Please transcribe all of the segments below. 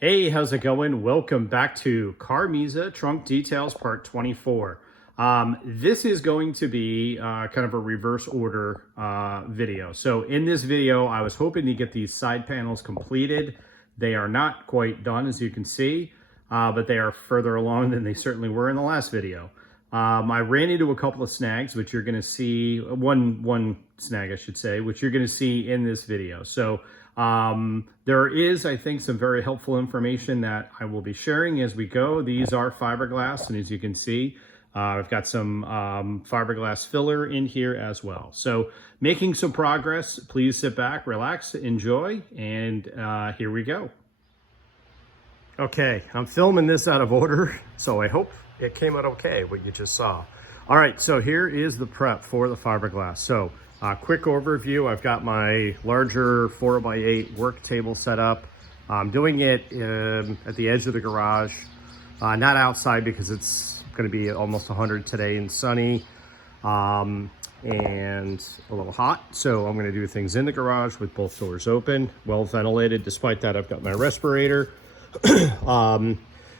Hey, how's it going? Welcome back to CarMiZa Trunk Details Part 24. This is going to be kind of a reverse order video. So in this video, I was hoping to get these side panels completed. They are not quite done, as you can see, but they are further along than they certainly were in the last video. I ran into a couple of snags, which you're going to see, one snag, I should say, which you're going to see in this video. So there is, I think, some very helpful information that I will be sharing as we go. These are fiberglass, and as you can see, I've got some fiberglass filler in here as well. So making some progress. Please sit back, relax, enjoy, and here we go. Okay, I'm filming this out of order, so I hope it came out okay, what you just saw. All right, so here is the prep for the fiberglass. So quick overview, I've got my larger 4x8 work table set up. I'm doing it at the edge of the garage, not outside because it's gonna be almost 100 today and sunny and a little hot. So I'm gonna do things in the garage with both doors open, well ventilated. Despite that, I've got my respirator.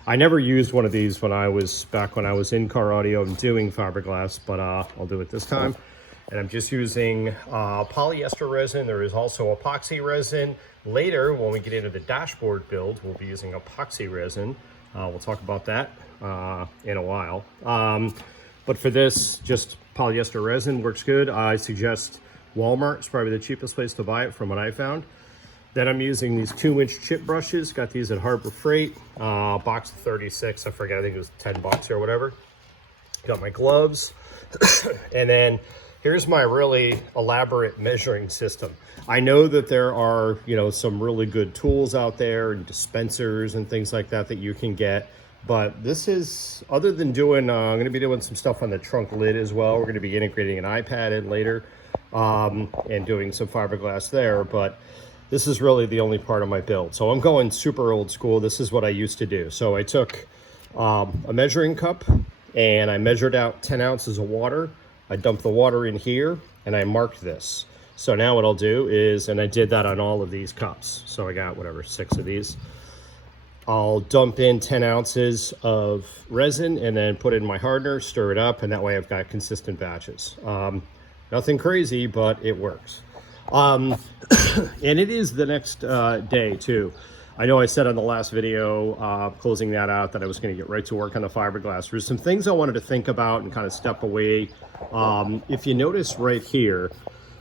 I never used one of these when I was in car audio and doing fiberglass, but I'll do it this time. And I'm just using polyester resin. There is also epoxy resin. Later, when we get into the dashboard build, we'll be using epoxy resin. We'll talk about that in a while. But for this, just polyester resin works good. I suggest Walmart is probably the cheapest place to buy it from what I found. Then I'm using these 2-inch chip brushes. Got these at Harbor Freight, box of 36. I forget, I think it was 10 bucks or whatever. Got my gloves. And then here's my really elaborate measuring system. I know that there are, some really good tools out there and dispensers and things like that that you can get. But this is, other than doing, I'm going to be doing some stuff on the trunk lid as well. We're going to be integrating an iPad in later and doing some fiberglass there. But this is really the only part of my build. So I'm going super old school. This is what I used to do. So I took a measuring cup and I measured out 10 ounces of water. I dumped the water in here and I marked this. So now what I'll do is, and I did that on all of these cups. So I got whatever, 6 of these. I'll dump in 10 ounces of resin and then put it in my hardener, stir it up, and that way I've got consistent batches. Nothing crazy, but it works. And it is the next day too. I know I said on the last video, closing that out, that I was going to get right to work on the fiberglass. There's some things I wanted to think about and kind of step away. If you notice right here,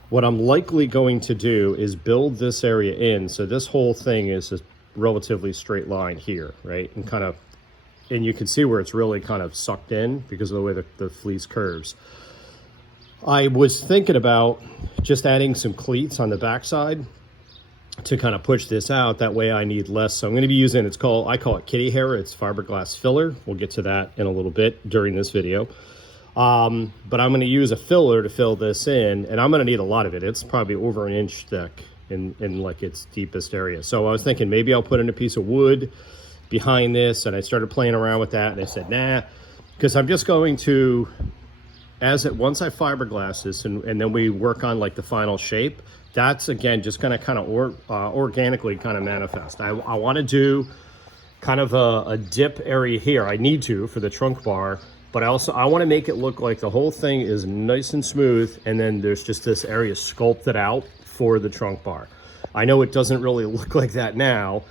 what I'm likely going to do is build this area in. So this whole thing is a relatively straight line here, right? And you can see where it's really kind of sucked in because of the way the fleece curves. I was thinking about just adding some cleats on the backside to kind of push this out. That way I need less. So I'm going to be using, I call it kitty hair. It's fiberglass filler. We'll get to that in a little bit during this video. But I'm going to use a filler to fill this in, and I'm going to need a lot of it. It's probably over 1 inch thick in like its deepest area. So I was thinking maybe I'll put in a piece of wood behind this, and I started playing around with that, and I said, nah, because I'm just going to, once I fiberglass this and then we work on like the final shape, that's again just gonna kind of organically kind of manifest. I want to do kind of a dip area here. I need to for the trunk bar, but I want to make it look like the whole thing is nice and smooth, and then there's just this area sculpted out for the trunk bar. I know it doesn't really look like that now,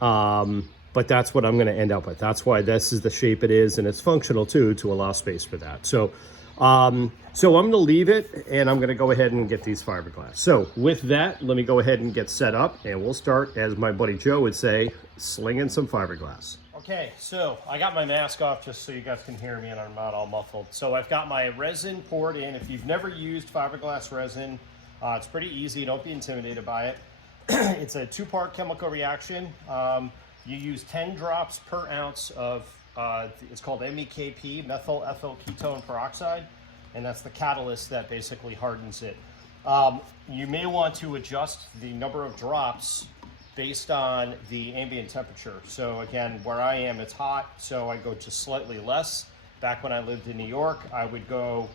but that's what I'm going to end up with. That's why this is the shape it is, and it's functional too to allow space for that. So I'm going to leave it, and I'm going to go ahead and get these fiberglass. So with that, let me go ahead and get set up, and we'll start, as my buddy Joe would say, slinging some fiberglass. Okay, so I got my mask off just so you guys can hear me and I'm not all muffled. So I've got my resin poured in. If you've never used fiberglass resin, it's pretty easy. Don't be intimidated by it. It's a 2-part chemical reaction. You use 10 drops per ounce of it's called MEKP, methyl ethyl ketone peroxide, and that's the catalyst that basically hardens it. You may want to adjust the number of drops based on the ambient temperature. So again, where I am, it's hot, so I go just slightly less. Back when I lived in New York, I would go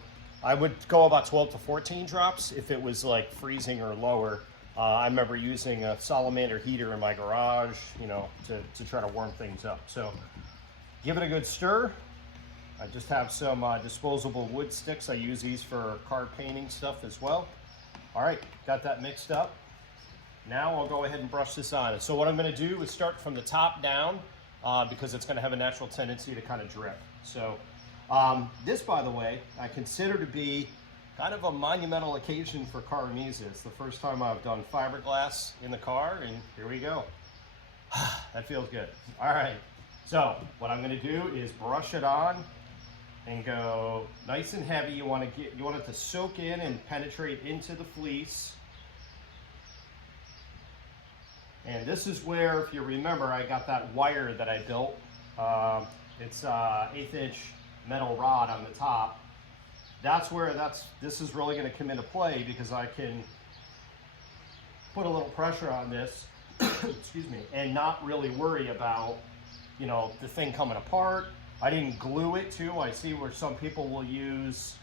about 12 to 14 drops if it was like freezing or lower. I remember using a salamander heater in my garage, you know, to try to warm things up. So give it a good stir. I just have some disposable wood sticks. I use these for car painting stuff as well. All right, got that mixed up. Now I'll go ahead and brush this on. So what I'm gonna do is start from the top down because it's gonna have a natural tendency to kind of drip. So this, by the way, I consider to be kind of a monumental occasion for CarMiZa. It's the first time I've done fiberglass in the car, and here we go. That feels good. All right, so what I'm gonna do is brush it on and go nice and heavy. You want it to soak in and penetrate into the fleece. And this is where, if you remember, I got that wire that I built. It's 1/8 inch metal rod on the top. That's where this is really going to come into play, because I can put a little pressure on this, excuse me, and not really worry about, you know, the thing coming apart. I didn't glue it too. I see where some people will use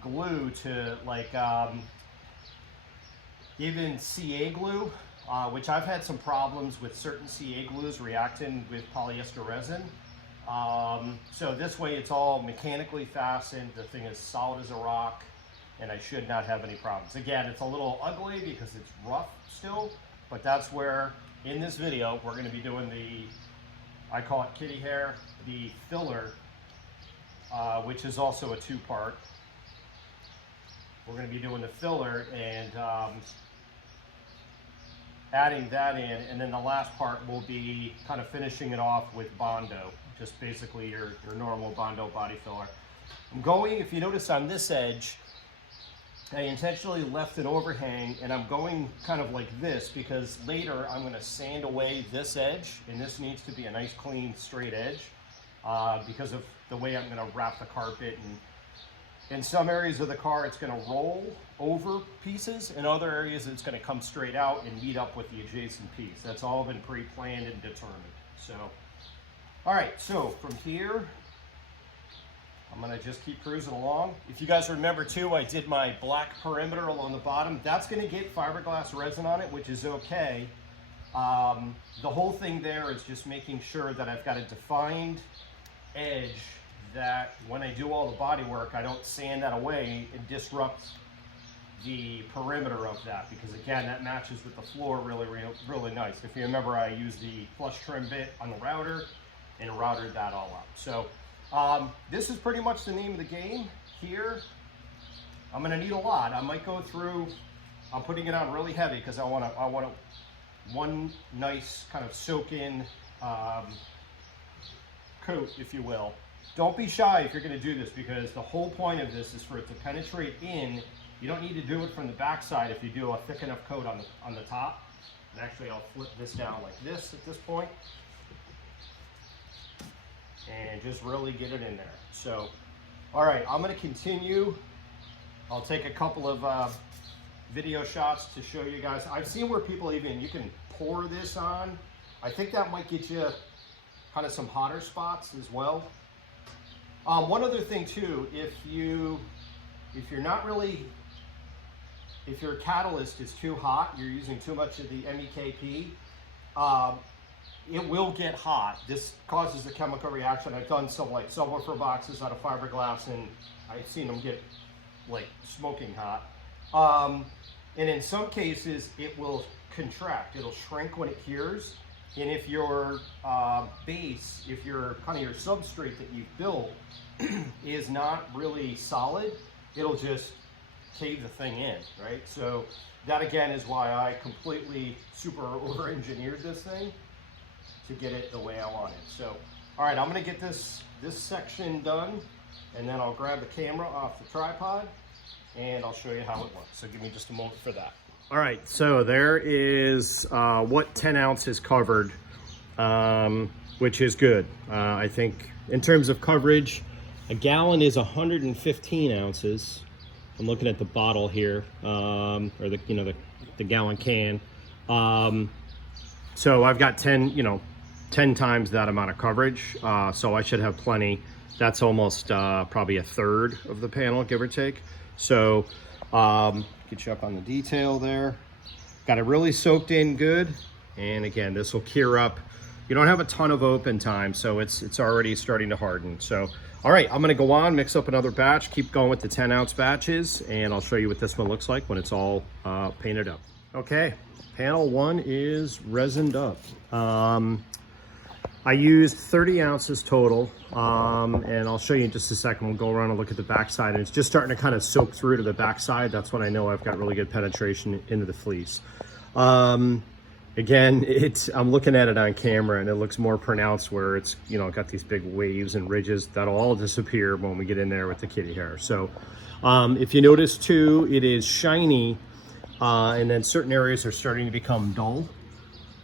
glue to, like, even CA glue, which I've had some problems with certain CA glues reacting with polyester resin. So this way it's all mechanically fastened. The thing is solid as a rock, and I should not have any problems. Again, it's a little ugly because it's rough still, but that's where, in this video, we're gonna be doing I call it kitty hair, the filler, which is also a two-part. We're gonna be doing the filler and adding that in, and then the last part will be kind of finishing it off with Bondo, just basically your normal Bondo body filler. I'm going, if you notice on this edge, I intentionally left an overhang, and I'm going kind of like this because later I'm going to sand away this edge, and this needs to be a nice clean straight edge because of the way I'm going to wrap the carpet. And in some areas of the car it's going to roll over pieces, in other areas it's going to come straight out and meet up with the adjacent piece. That's all been pre-planned and determined. So all right, so from here I'm gonna just keep cruising along. If you guys remember too, I did my black perimeter along the bottom. That's gonna get fiberglass resin on it, which is okay. The whole thing there is just making sure that I've got a defined edge, that when I do all the body work, I don't sand that away and disrupt the perimeter of that, because again, that matches with the floor really nice. If you remember, I used the flush trim bit on the router and routed that all up. So this is pretty much the name of the game here. I'm gonna need a lot. I might go through, I'm putting it on really heavy because I want one nice kind of soak in coat, if you will. Don't be shy if you're gonna do this, because the whole point of this is for it to penetrate in. You don't need to do it from the back side if you do a thick enough coat on the top. And actually I'll flip this down like this at this point and just really get it in there. So, all right, I'm gonna continue. I'll take a couple of video shots to show you guys. I've seen where people you can pour this on. I think that might get you kind of some hotter spots as well. One other thing too, if your catalyst is too hot, you're using too much of the MEKP, it will get hot. This causes a chemical reaction. I've done some like subwoofer boxes out of fiberglass, and I've seen them get like smoking hot. And in some cases, it will contract. It'll shrink when it cures. And if your base, if your kind of your substrate that you've built is not really solid, it'll just cave the thing in, right? So that again is why I completely super over-engineered this thing to get it the way I want it. So, all right, I'm gonna get this section done, and then I'll grab the camera off the tripod and I'll show you how it looks. So give me just a moment for that. All right, so there is what 10 ounces covered, which is good. I think in terms of coverage, a gallon is 115 ounces. I'm looking at the bottle here, or the gallon can. So I've got 10 times that amount of coverage, so I should have plenty. That's almost probably a third of the panel, give or take. So get you up on the detail there. Got it really soaked in good. And again, this will cure up. You don't have a ton of open time, so it's already starting to harden. So, all right, I'm gonna go on, mix up another batch, keep going with the 10-ounce batches, and I'll show you what this one looks like when it's all painted up. Okay, panel 1 is resined up. I used 30 ounces total, and I'll show you in just a second. We'll go around and look at the backside, and it's just starting to kind of soak through to the backside. That's when I know I've got really good penetration into the fleece. Again, I'm looking at it on camera and it looks more pronounced where it's, you know, got these big waves and ridges that'll all disappear when we get in there with the kitty hair. So if you notice too, it is shiny and then certain areas are starting to become dull.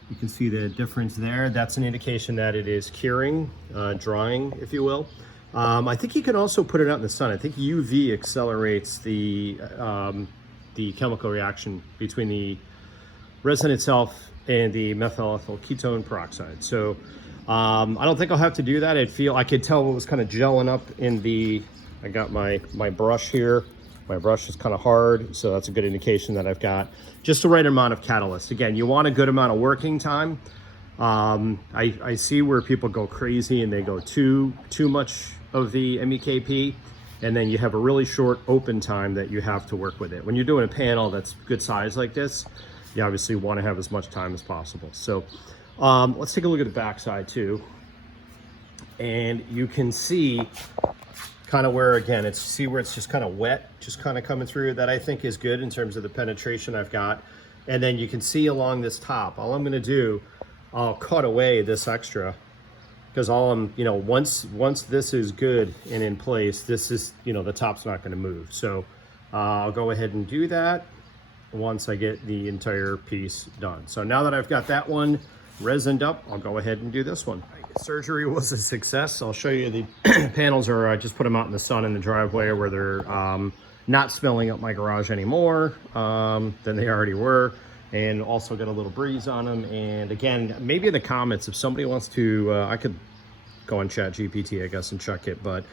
You can see the difference there. That's an indication that it is curing, drying, if you will. I think you can also put it out in the sun. I think UV accelerates the chemical reaction between the resin itself and the methyl ethyl ketone peroxide. So I don't think I'll have to do that. I could tell it was kind of gelling up in I got my brush here. My brush is kind of hard, so that's a good indication that I've got just the right amount of catalyst. Again, you want a good amount of working time. I see where people go crazy and they go too much of the MEKP, and then you have a really short open time that you have to work with it. When you're doing a panel that's good size like this, you obviously want to have as much time as possible. So let's take a look at the backside too. And you can see kind of where, again, see where it's just kind of wet, just kind of coming through. That I think is good in terms of the penetration I've got. And then you can see along this top, all I'm gonna do, I'll cut away this extra, because once this is good and in place, this is, the top's not gonna move. So I'll go ahead and do that once I get the entire piece done. So now that I've got that one resined up, I'll go ahead and do this one. Surgery was a success. I'll show you the panels I just put them out in the sun in the driveway where they're not smelling up my garage anymore than they already were, and also got a little breeze on them. And again, maybe in the comments, if somebody wants to, I could go on ChatGPT, I guess, and check it, but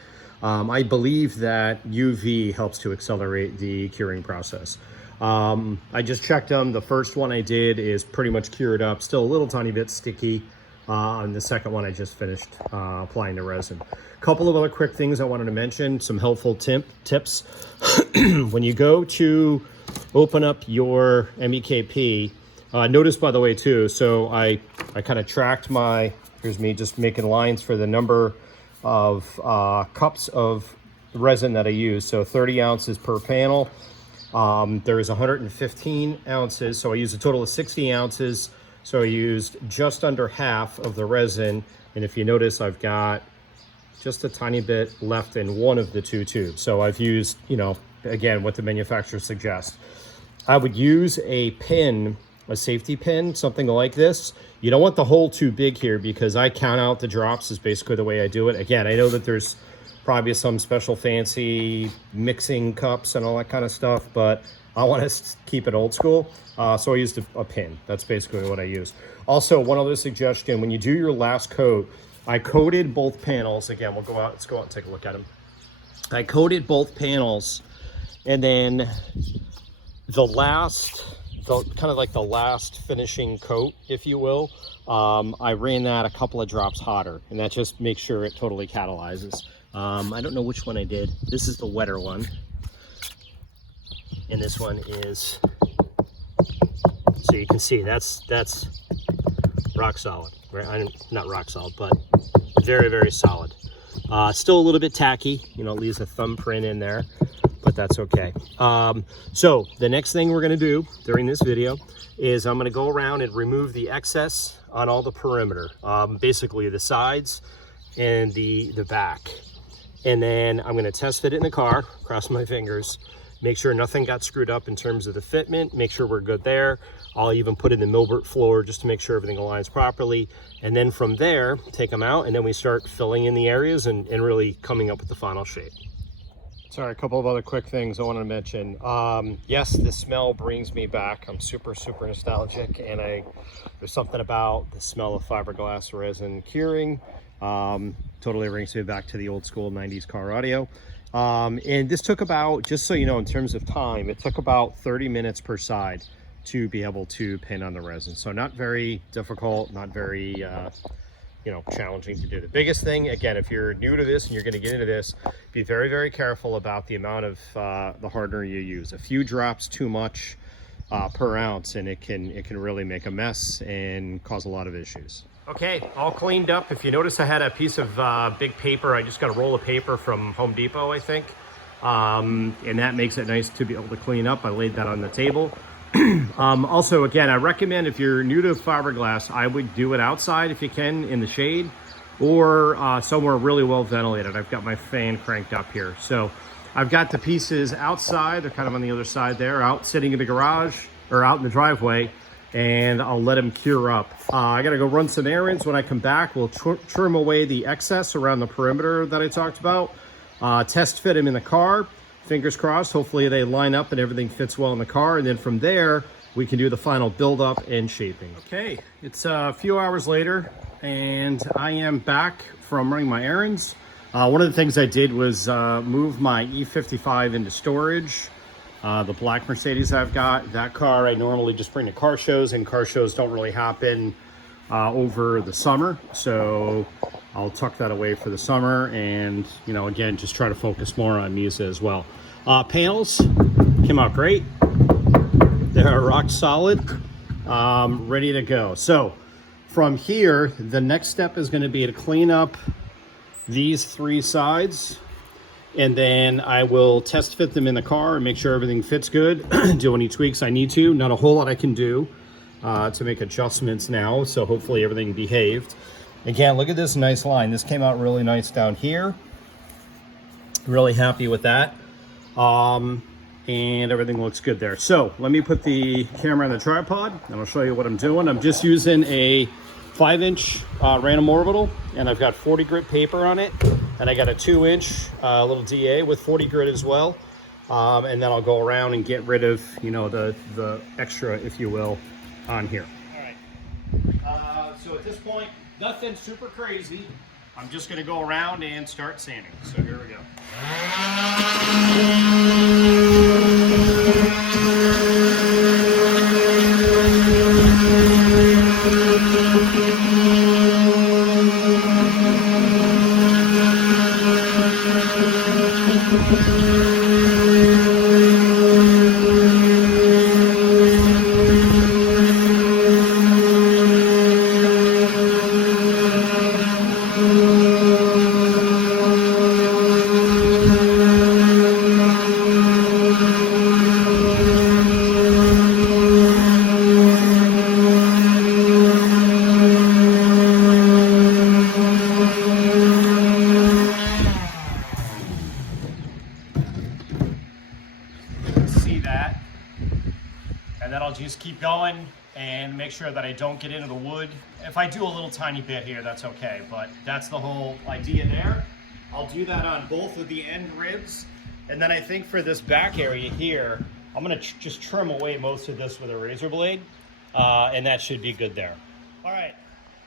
I believe that UV helps to accelerate the curing process. I just checked them. The first one I did is pretty much cured up, still a little tiny bit sticky. And the second one I just finished applying the resin. A couple of other quick things I wanted to mention, some helpful tips. When you go to open up your MEKP, notice, by the way, too, so I kind of tracked here's me just making lines for the number of cups of resin that I use. So 30 ounces per panel. There is 115 ounces, so I used a total of 60 ounces. So I used just under half of the resin, and if you notice, I've got just a tiny bit left in one of the two tubes. So I've used, again, what the manufacturer suggests. I would use a pin, a safety pin, something like this. You don't want the hole too big here because I count out the drops is basically the way I do it. Again, I know that there's probably some special fancy mixing cups and all that kind of stuff, but I want to keep it old school. So I used a pin. That's basically what I use. Also, one other suggestion, when you do your last coat, I coated both panels. Again, let's go out and take a look at them. I coated both panels, and then the last finishing coat, if you will, I ran that a couple of drops hotter, and that just makes sure it totally catalyzes. I don't know which one I did. This is the wetter one. And this one is, so you can see that's rock solid, right? Not rock solid, but very, very solid. Still a little bit tacky, it leaves a thumbprint in there, but that's okay. So the next thing we're gonna do during this video is I'm gonna go around and remove the excess on all the perimeter, basically the sides and the back. And then I'm gonna test fit it in the car, cross my fingers, make sure nothing got screwed up in terms of the fitment, make sure we're good there. I'll even put in the millbert floor just to make sure everything aligns properly. And then from there, take them out, and then we start filling in the areas and really coming up with the final shape. Sorry, a couple of other quick things I wanted to mention. Yes, the smell brings me back. I'm super, super nostalgic, and there's something about the smell of fiberglass resin curing. Totally brings me back to the old school 90s car audio. And this took about, just so you know, in terms of time, it took about 30 minutes per side. to be able to paint on the resin. So not very difficult, not very challenging to do. The biggest thing, again, if you're new to this and you're going to get into this, be very, very careful about the amount of the hardener you use. A few drops too much per ounce, and it can really make a mess and cause a lot of issues. Okay, all cleaned up. If you notice, I had a piece of big paper. I just got a roll of paper from Home Depot, I think. And that makes it nice to be able to clean up. I laid that on the table. Also, again, I recommend if you're new to fiberglass, I would do it outside if you can in the shade, or somewhere really well ventilated. I've got my fan cranked up here. So I've got the pieces outside. They're kind of on the other side there, out sitting in the garage or out in the driveway, and I'll let them cure up. I gotta go run some errands. When I come back, we'll trim away the excess around the perimeter that I talked about. Test fit them in the car. Fingers crossed, hopefully they line up and everything fits well in the car. And then from there, we can do the final build up and shaping. Okay, it's a few hours later and I am back from running my errands. One of the things I did was move my E55 into storage. The black Mercedes I've got, that car I normally just bring to car shows, and car shows don't really happen over the summer. So I'll tuck that away for the summer and, again, just try to focus more on CarMiZa as well. Panels came out great. They're rock solid, ready to go. So from here, the next step is going to be to clean up these three sides, and then I will test fit them in the car and make sure everything fits good. Do any tweaks I need to. Not a whole lot I can do to make adjustments now, so hopefully everything behaved. Again, look at this nice line. This came out really nice down here. Really happy with that. And everything looks good there. So let me put the camera on the tripod and I'll show you what I'm doing. I'm just using a 5-inch random orbital, and I've got 40 grit paper on it, and I got a 2-inch little DA with 40 grit as well. And then I'll go around and get rid of, the extra, if you will, on here. All right. So at this point, nothing super crazy. I'm just going to go around and start sanding. So here we go. And then I'll just keep going and make sure that I don't get into the wood. If I do a little tiny bit here, that's okay, but that's the whole idea there. I'll do that on both of the end ribs. And then I think for this back area here, I'm gonna just trim away most of this with a razor blade, and that should be good there. All right,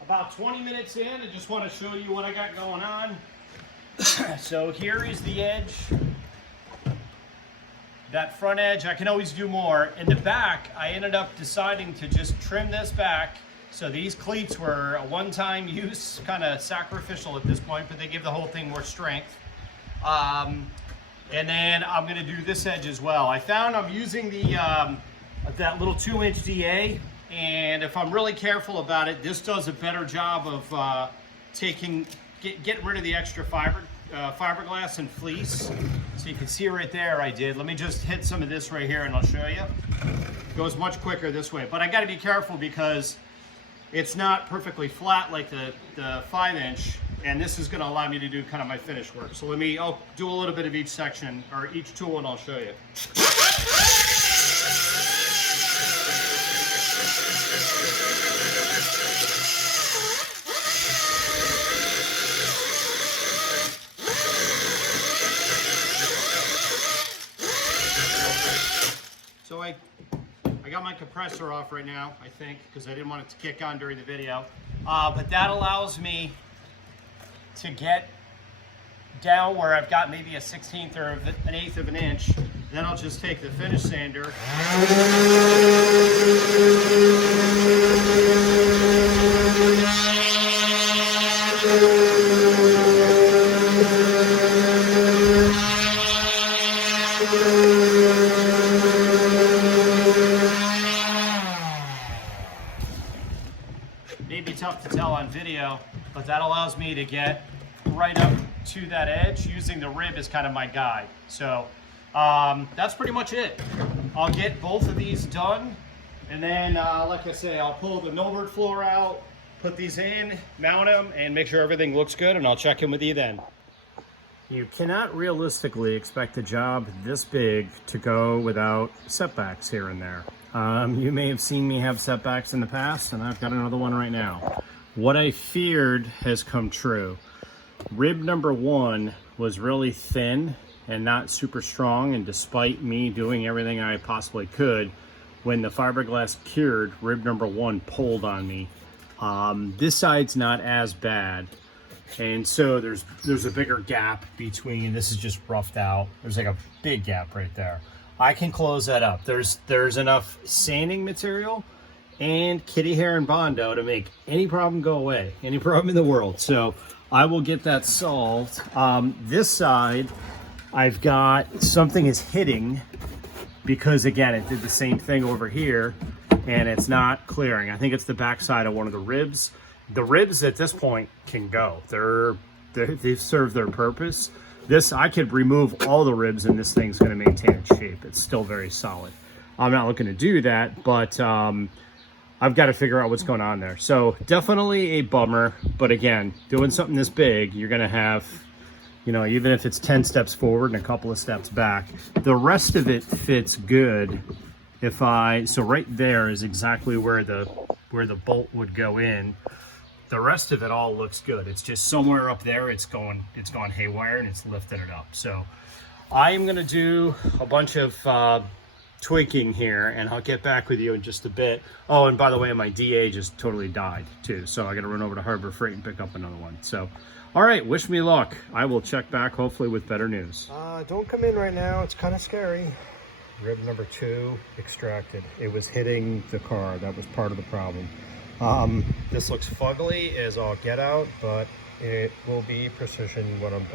about 20 minutes in, I just wanna show you what I got going on. So here is the edge. That front edge, I can always do more. In the back, I ended up deciding to just trim this back. So these cleats were a one-time use, kind of sacrificial at this point, but they give the whole thing more strength. And then I'm gonna do this edge as well. I found I'm using the that little 2-inch DA, and if I'm really careful about it, this does a better job of getting rid of the extra fiberglass and fleece. So you can see right there I did. Let me just hit some of this right here and I'll show you. It goes much quicker this way, but I gotta be careful because it's not perfectly flat like the 5-inch, and this is gonna allow me to do kind of my finish work. So I'll do a little bit of each section, or each tool, and I'll show you. So I got my compressor off right now, I think, because I didn't want it to kick on during the video. But that allows me to get down where I've got maybe a 1/16 or an 1/8 of an inch. Then I'll just take the finish sander. Maybe tough to tell on video, but that allows me to get right up to that edge using the rib as kind of my guide. So that's pretty much it. I'll get both of these done, and then like I say, I'll pull the millward floor out, put these in, mount them, and make sure everything looks good, and I'll check in with you then. You cannot realistically expect a job this big to go without setbacks here and there. You may have seen me have setbacks in the past, and I've got another one right now. What I feared has come true. Rib number 1 was really thin and not super strong, and despite me doing everything I possibly could, when the fiberglass cured, rib number 1 pulled on me. This side's not as bad, and so there's a bigger gap between. This is just roughed out. There's like a big gap right there. I can close that up. There's enough sanding material and kitty hair and Bondo to make any problem go away, any problem in the world. So I will get that solved. This side, I've got something is hitting because again, it did the same thing over here and it's not clearing. I think it's the back side of one of the ribs. The ribs at this point can go. They've served their purpose. This, I could remove all the ribs and this thing's gonna maintain its shape. It's still very solid. I'm not looking to do that, but I've got to figure out what's going on there. So definitely a bummer, but again, doing something this big, you're gonna have, you know, even if it's 10 steps forward and a couple of steps back, the rest of it fits good. So right there is exactly where the bolt would go in. The rest of it all looks good. It's just somewhere up there, it's gone haywire and it's lifting it up. So I am gonna do a bunch of tweaking here and I'll get back with you in just a bit. Oh, and by the way, my DA just totally died too. So I gotta run over to Harbor Freight and pick up another one. So, all right, wish me luck. I will check back hopefully with better news. Don't come in right now, it's kind of scary. Rib number 2 extracted. It was hitting the car, that was part of the problem. This looks fugly as all get out, but it will be precision when I'm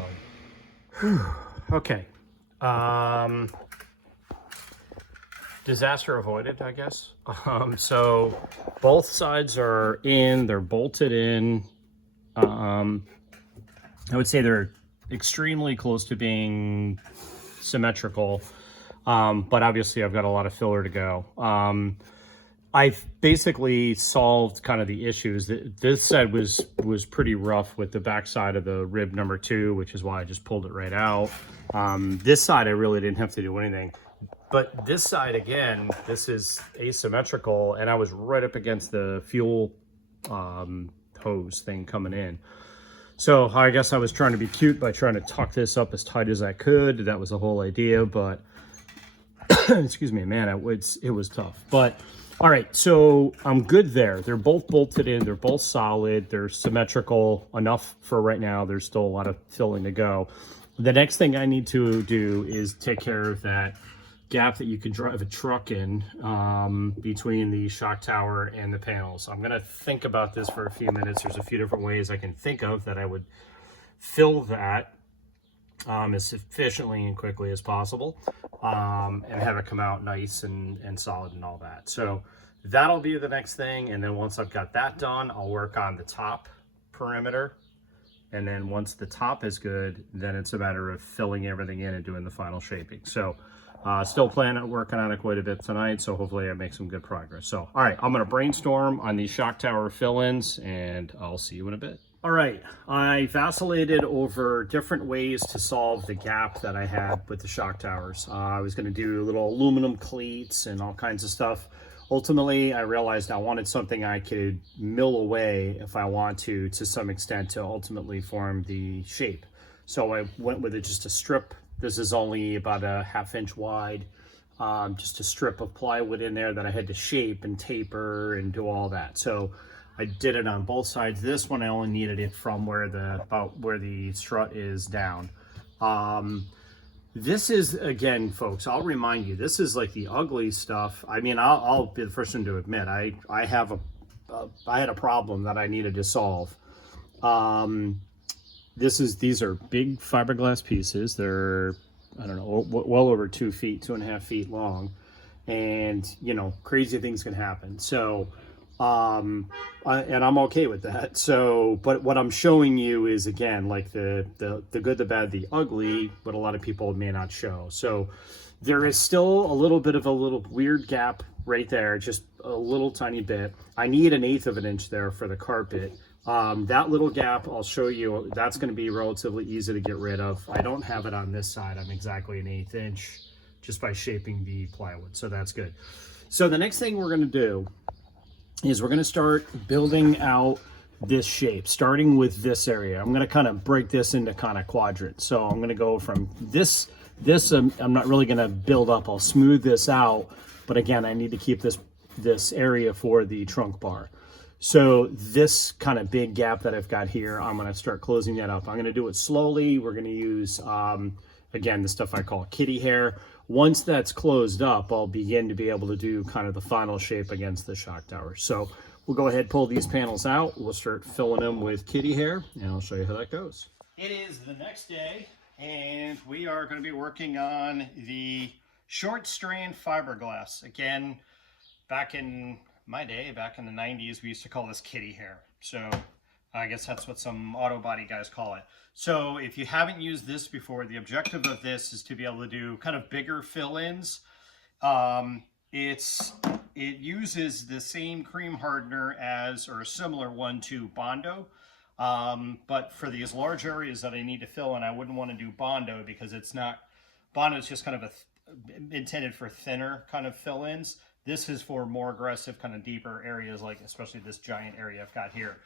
done. Okay. Disaster avoided, I guess. So both sides are in, they're bolted in. I would say they're extremely close to being symmetrical, but obviously I've got a lot of filler to go. I've basically solved kind of the issues. This side was pretty rough with the back side of the rib number 2, which is why I just pulled it right out. This side I really didn't have to do anything. But this side, again, this is asymmetrical, and I was right up against the fuel hose thing coming in. So I guess I was trying to be cute by trying to tuck this up as tight as I could. That was the whole idea, but excuse me, man, it was tough. But all right, so I'm good there. They're both bolted in, they're both solid, they're symmetrical enough for right now. There's still a lot of filling to go. The next thing I need to do is take care of that gap that you can drive a truck in between the shock tower and the panels. I'm gonna think about this for a few minutes. There's a few different ways I can think of that I would fill that as efficiently and quickly as possible, and have it come out nice and solid and all that. So that'll be the next thing, and then once I've got that done, I'll work on the top perimeter, and then once the top is good, then it's a matter of filling everything in and doing the final shaping. So still planning on working on it quite a bit tonight, so hopefully I make some good progress. So all right, I'm gonna brainstorm on these shock tower fill-ins, and I'll see you in a bit. All right, I vacillated over different ways to solve the gap that I had with the shock towers. I was gonna do little aluminum cleats and all kinds of stuff. Ultimately, I realized I wanted something I could mill away if I want to some extent, to ultimately form the shape. So I went with just a strip. This is only about a 1/2 inch wide, just a strip of plywood in there that I had to shape and taper and do all that. So I did it on both sides. This one I only needed it from where about where the strut is down. This is, again, folks, I'll remind you, this is like the ugly stuff. I mean, I'll be the first one to admit, I had a problem that I needed to solve. These are big fiberglass pieces. They're, I don't know, well over 2 feet, 2.5 feet long. And, you know, crazy things can happen. So, and I'm okay with that. So, but what I'm showing you is, again, like the good, the bad, the ugly, but a lot of people may not show. So there is still a little bit of a little weird gap right there, just a little tiny bit. I need 1/8 of an inch there for the carpet. That little gap, I'll show you, that's going to be relatively easy to get rid of. I don't have it on this side. I'm exactly 1/8 inch just by shaping the plywood. So that's good. So the next thing we're going to do is we're going to start building out this shape, starting with this area. I'm going to kind of break this into kind of quadrants. So I'm going to go from this, I'm not really going to build up. I'll smooth this out. But again, I need to keep this area for the trunk bar. So this kind of big gap that I've got here, I'm going to start closing that up. I'm going to do it slowly. We're going to use, again, the stuff I call kitty hair. Once that's closed up, I'll begin to be able to do kind of the final shape against the shock tower. So we'll go ahead and pull these panels out. We'll start filling them with kitty hair, and I'll show you how that goes. It is the next day, and we are going to be working on the short strand fiberglass. Again, back in my day, back in the 90s, we used to call this kitty hair. So I guess that's what some auto body guys call it. So if you haven't used this before, the objective of this is to be able to do kind of bigger fill-ins. It uses the same cream hardener as, or a similar one to Bondo. But for these large areas that I need to fill in, I wouldn't want to do Bondo because it's not, Bondo is just kind of intended for thinner kind of fill-ins. This is for more aggressive, kind of deeper areas, like especially this giant area I've got here.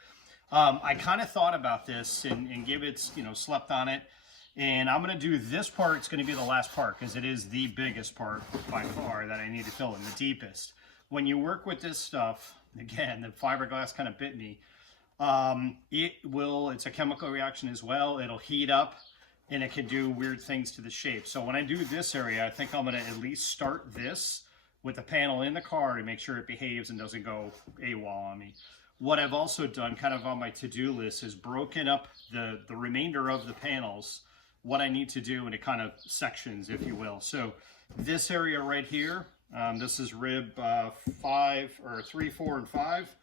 I kind of thought about this and give it, slept on it. And I'm going to do this part. It's going to be the last part because it is the biggest part by far that I need to fill in, the deepest. When you work with this stuff, again, the fiberglass kind of bit me. It's a chemical reaction as well. It'll heat up and it can do weird things to the shape. So when I do this area, I think I'm going to at least start this with the panel in the car to make sure it behaves and doesn't go AWOL on me. What I've also done kind of on my to-do list is broken up the remainder of the panels, what I need to do into kind of sections, if you will. So this area right here, this is rib 3, 4, and 5.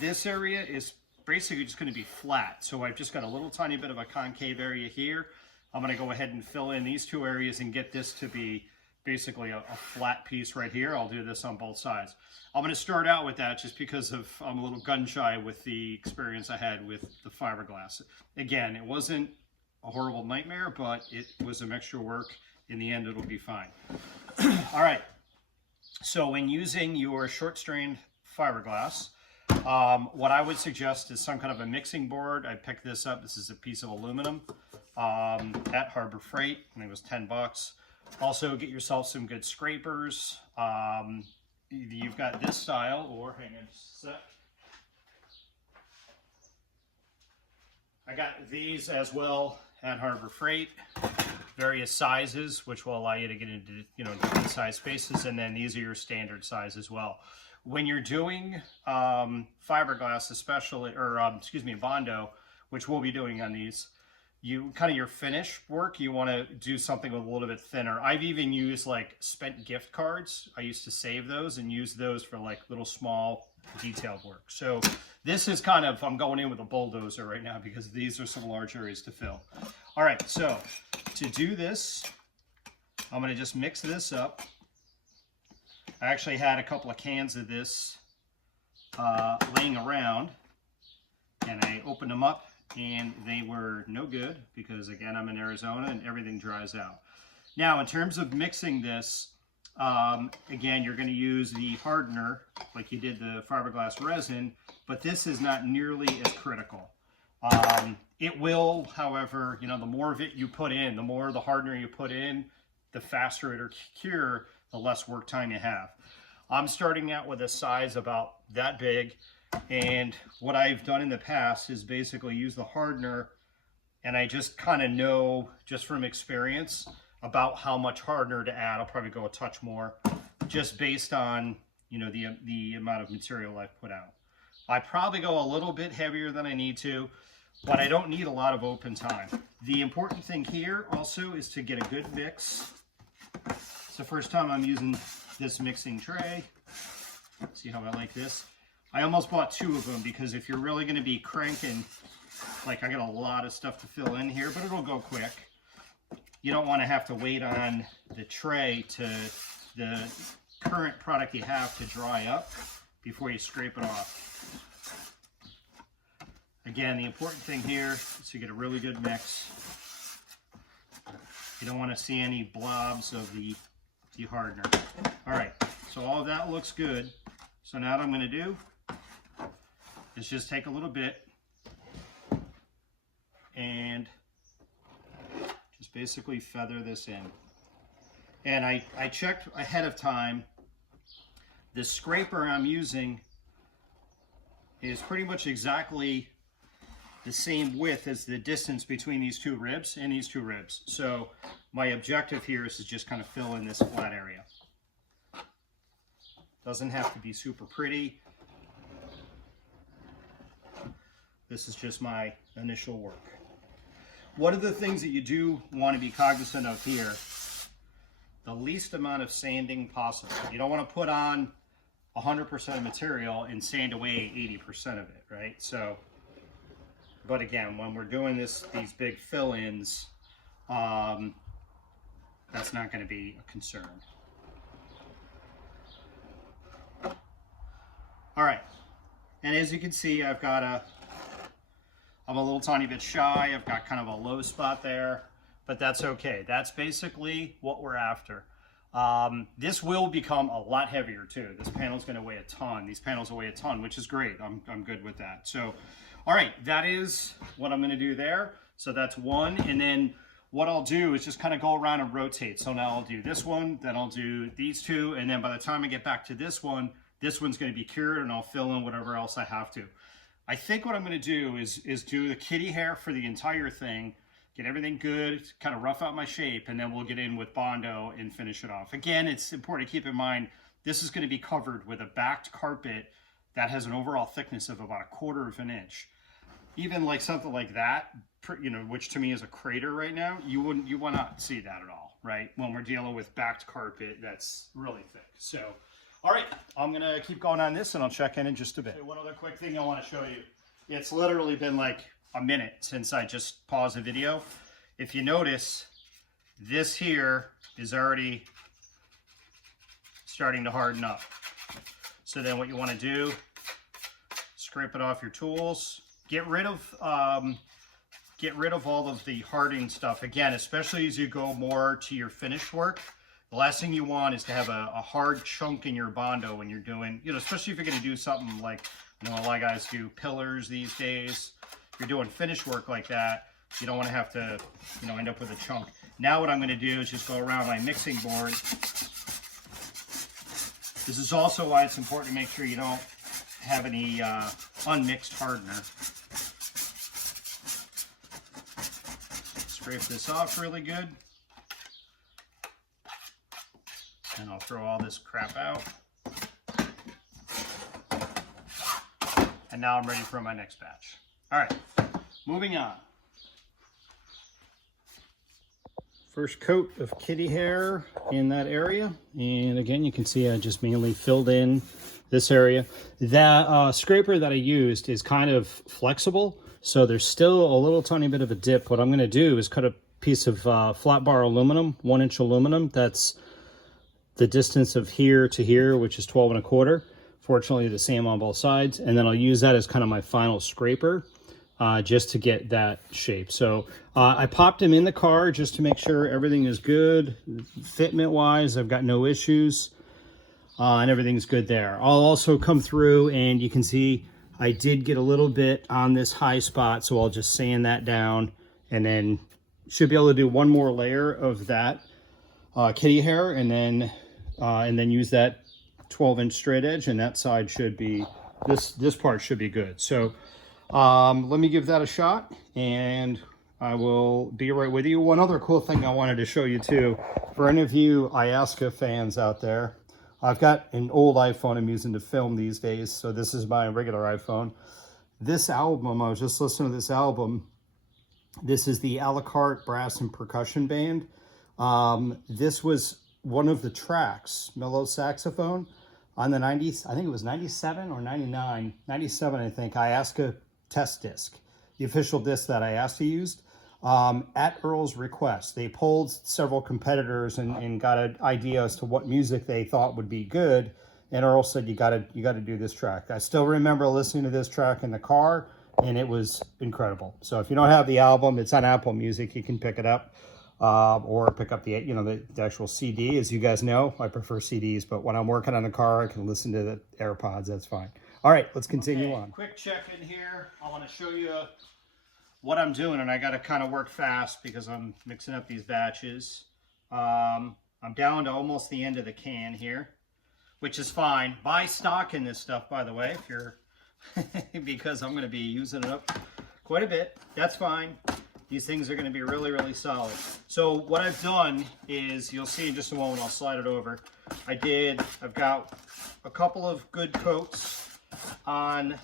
This area is basically just going to be flat. So I've just got a little tiny bit of a concave area here. I'm going to go ahead and fill in these 2 areas and get this to be basically a flat piece right here. I'll do this on both sides. I'm going to start out with that just because I'm a little gun shy with the experience I had with the fiberglass. Again, it wasn't a horrible nightmare, but it was a mixture of work. In the end, it'll be fine. All right. So when using your short strand fiberglass, what I would suggest is some kind of a mixing board. I picked this up. This is a piece of aluminum at Harbor Freight. I think it was $10. Also, get yourself some good scrapers. You've got this style, or hang on just a sec. I got these as well at Harbor Freight, various sizes, which will allow you to get into different size spaces, and then these are your standard size as well. When you're doing fiberglass, especially, or Bondo, which we'll be doing on these, your finish work, you want to do something with a little bit thinner. I've even used like spent gift cards. I used to save those and use those for like little small detailed work. So this is kind of, I'm going in with a bulldozer right now because these are some large areas to fill. All right, so to do this, I'm going to just mix this up. I actually had a couple of cans of this laying around, and I opened them up and they were no good because, again, I'm in Arizona and everything dries out. Now, in terms of mixing this, again, you're going to use the hardener like you did the fiberglass resin, but this is not nearly as critical. It will, however, the more of it you put in, the more the hardener you put in, the faster it'll cure, the less work time you have. I'm starting out with a size about that big. And what I've done in the past is basically use the hardener, and I just kind of know just from experience about how much hardener to add. I'll probably go a touch more just based on, you know, the amount of material I've put out. I probably go a little bit heavier than I need to, but I don't need a lot of open time. The important thing here also is to get a good mix. It's the first time I'm using this mixing tray. See how I like this? I almost bought 2 of them because if you're really going to be cranking, like I got a lot of stuff to fill in here, but it'll go quick. You don't want to have to wait on the tray to the current product you have to dry up before you scrape it off. Again, the important thing here is to get a really good mix. You don't want to see any blobs of the hardener. All right, so all of that looks good. So now what I'm going to do is just take a little bit and just basically feather this in. And I checked ahead of time. The scraper I'm using is pretty much exactly the same width as the distance between these 2 ribs and these 2 ribs. So my objective here is to just kind of fill in this flat area. Doesn't have to be super pretty. This is just my initial work. One of the things that you do want to be cognizant of here, the least amount of sanding possible. You don't want to put on 100% of material and sand away 80% of it, right? So, but again, when we're doing these big fill-ins, that's not going to be a concern. All right, and as you can see, I'm a little tiny bit shy. I've got kind of a low spot there, but that's okay. That's basically what we're after. This will become a lot heavier too. This panel's going to weigh a ton. These panels will weigh a ton, which is great. I'm good with that. So, all right, that is what I'm going to do there. So that's one, and then what I'll do is just kind of go around and rotate. So now I'll do this one, then I'll do these 2, and then by the time I get back to this one's going to be cured, and I'll fill in whatever else I have to. I think what I'm going to do is do the kitty hair for the entire thing, get everything good, kind of rough out my shape, and then we'll get in with Bondo and finish it off. Again, it's important to keep in mind, this is going to be covered with a backed carpet that has an overall thickness of about 1/4 of an inch. Even like something like that, you know, which to me is a crater right now, you will not see that at all, right? When we're dealing with backed carpet that's really thick. So, all right, I'm gonna keep going on this and I'll check in just a bit. One other quick thing I want to show you. It's literally been like a minute since I just paused the video. If you notice, this here is already starting to harden up. So then what you want to do, scrape it off your tools, get rid of all of the hardening stuff. Again, especially as you go more to your finished work, the last thing you want is to have a hard chunk in your Bondo when you're doing, you know, especially if you're going to do something like, you know, a lot of guys do pillars these days. If you're doing finished work like that, you don't want to have to, you know, end up with a chunk. Now what I'm going to do is just go around my mixing board. This is also why it's important to make sure you don't have any unmixed hardener. Scrape this off really good. And I'll throw all this crap out. And now I'm ready for my next batch. All right, moving on. First coat of kitty hair in that area. And again, you can see I just mainly filled in this area. That scraper that I used is kind of flexible, so there's still a little tiny bit of a dip. What I'm gonna do is cut a piece of flat bar aluminum, 1-inch aluminum. That's the distance of here to here, which is 12 1/4. Fortunately, the same on both sides. And then I'll use that as kind of my final scraper, just to get that shape. So I popped him in the car just to make sure everything is good. Fitment wise, I've got no issues, and everything's good there. I'll also come through and you can see I did get a little bit on this high spot, so I'll just sand that down and then should be able to do one more layer of that kitty hair, and then use that 12-inch straight edge, and that side should be this part should be good. So let me give that a shot, and I will be right with you. One other cool thing I wanted to show you too, for any of you Ayaska fans out there, I've got an old iPhone I'm using to film these days, so this is my regular iPhone. This album, I was just listening to this album. This is the a la carte brass and percussion band. This was one of the tracks, mellow saxophone, on the 90s, I think it was 97 or 99, 97 I think, Ayaska test disc, the official disc that Ayaska used, at Earl's request. They polled several competitors and got an idea as to what music they thought would be good, and Earl said, you gotta do this track. I still remember listening to this track in the car, and it was incredible. So if you don't have the album, it's on Apple Music, you can pick it up. Or pick up the the actual CD. As you guys know, I prefer CDs, but when I'm working on the car, I can listen to the AirPods. That's fine. All right, let's continue on. Quick check in here. I want to show you what I'm doing, and I got to kind of work fast because I'm mixing up these batches. I'm down to almost the end of the can here, which is fine. Buy stock in this stuff, by the way, if you're because I'm going to be using it up quite a bit. That's fine. These things are going to be really, really solid. So what I've done is, you'll see in just a moment, I'll slide it over. I've got a couple of good coats on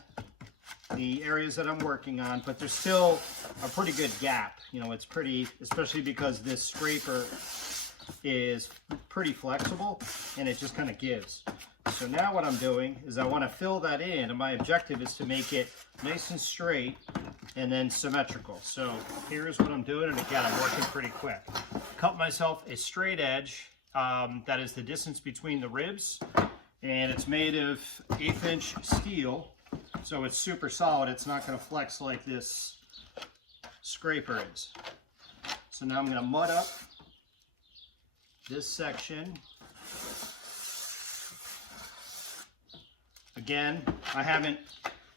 the areas that I'm working on, but there's still a pretty good gap. It's pretty, especially because this scraper is pretty flexible and it just kind of gives. So now what I'm doing is I want to fill that in, and my objective is to make it nice and straight and then symmetrical. So here's what I'm doing, and again, I'm working pretty quick. Cut myself a straight edge, that is the distance between the ribs, and it's made of 1/8" steel, so it's super solid. It's not going to flex like this scraper is. So now I'm going to mud up this section. Again, I haven't,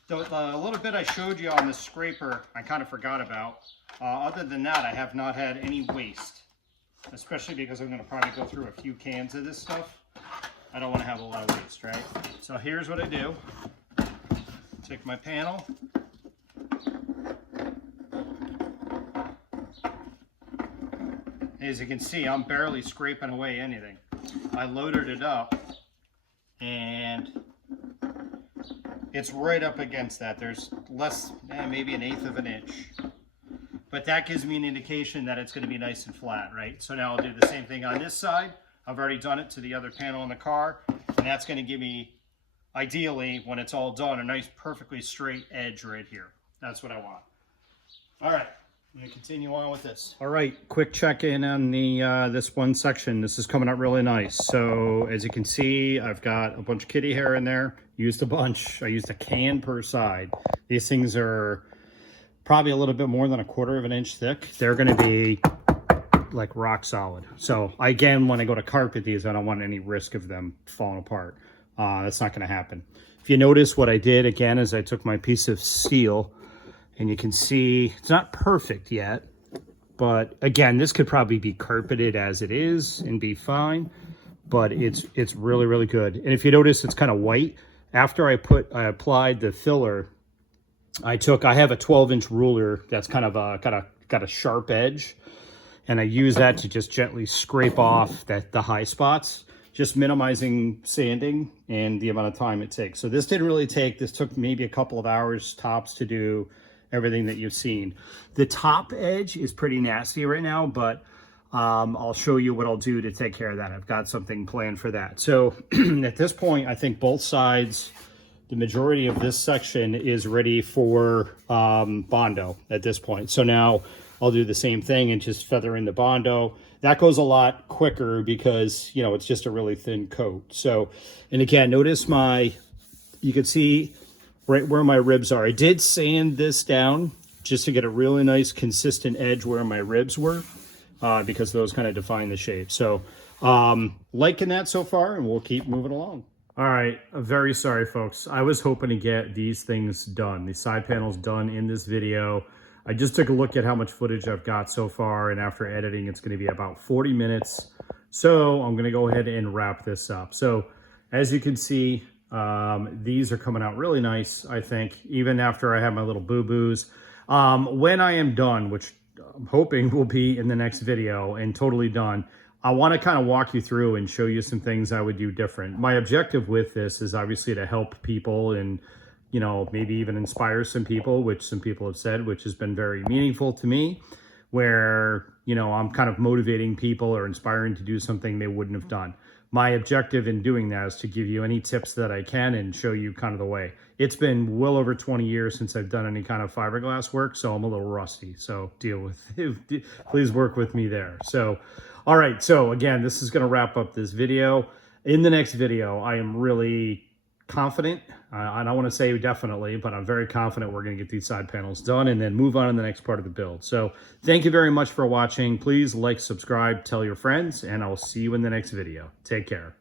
the little bit I showed you on the scraper, I kind of forgot about. Other than that, I have not had any waste, especially because I'm going to probably go through a few cans of this stuff. I don't want to have a lot of waste, right? So here's what I do. Take my panel. As you can see, I'm barely scraping away anything. I loaded it up, and it's right up against that. There's less, maybe 1/8 of an inch. But that gives me an indication that it's going to be nice and flat, right? So now I'll do the same thing on this side. I've already done it to the other panel in the car, and that's going to give me, ideally, when it's all done, a nice perfectly straight edge right here. That's what I want. All right, I'm going to continue on with this. All right, quick check in on the this one section. This is coming out really nice. So as you can see, I've got a bunch of kitty hair in there. Used a bunch. I used a can per side. These things are probably a little bit more than 1/4 of an inch thick. They're going to be like rock solid. So again, when I go to carpet these, I don't want any risk of them falling apart. That's not going to happen. If you notice, what I did again is I took my piece of steel, and you can see it's not perfect yet, but again, this could probably be carpeted as it is and be fine, but it's really, really good. And if you notice, it's kind of white. After I applied the filler, I have a 12-inch ruler that's kind of got a sharp edge, and I use that to just gently scrape off the high spots, just minimizing sanding and the amount of time it takes. So this didn't really take, this took maybe a couple of hours tops to do everything that you've seen. The top edge is pretty nasty right now, but I'll show you what I'll do to take care of that. I've got something planned for that. So at this point, I think both sides, the majority of this section is ready for Bondo at this point. So now I'll do the same thing and just feather in the Bondo. That goes a lot quicker because, it's just a really thin coat. So, and again, notice you can see right where my ribs are. I did sand this down just to get a really nice consistent edge where my ribs were. Because those kind of define the shape. So liking that so far, and we'll keep moving along. All right, very sorry folks. I was hoping to get these things done, these side panels done in this video. I just took a look at how much footage I've got so far, and after editing, it's gonna be about 40 minutes. So I'm gonna go ahead and wrap this up. So as you can see, These are coming out really nice, I think, even after I have my little boo-boos. When I am done, which I'm hoping will be in the next video and totally done, I want to kind of walk you through and show you some things I would do different. My objective with this is obviously to help people and, you know, maybe even inspire some people, which some people have said, which has been very meaningful to me, where, you know, I'm kind of motivating people or inspiring to do something they wouldn't have done. My objective in doing that is to give you any tips that I can and show you kind of the way. It's been well over 20 years since I've done any kind of fiberglass work, so I'm a little rusty, so deal with it. Please work with me there. So, all right, so again, this is gonna wrap up this video. In the next video, I am really confident, I don't want to say definitely, but I'm very confident we're going to get these side panels done and then move on to the next part of the build. So thank you very much for watching. Please like, subscribe, tell your friends, and I'll see you in the next video. Take care.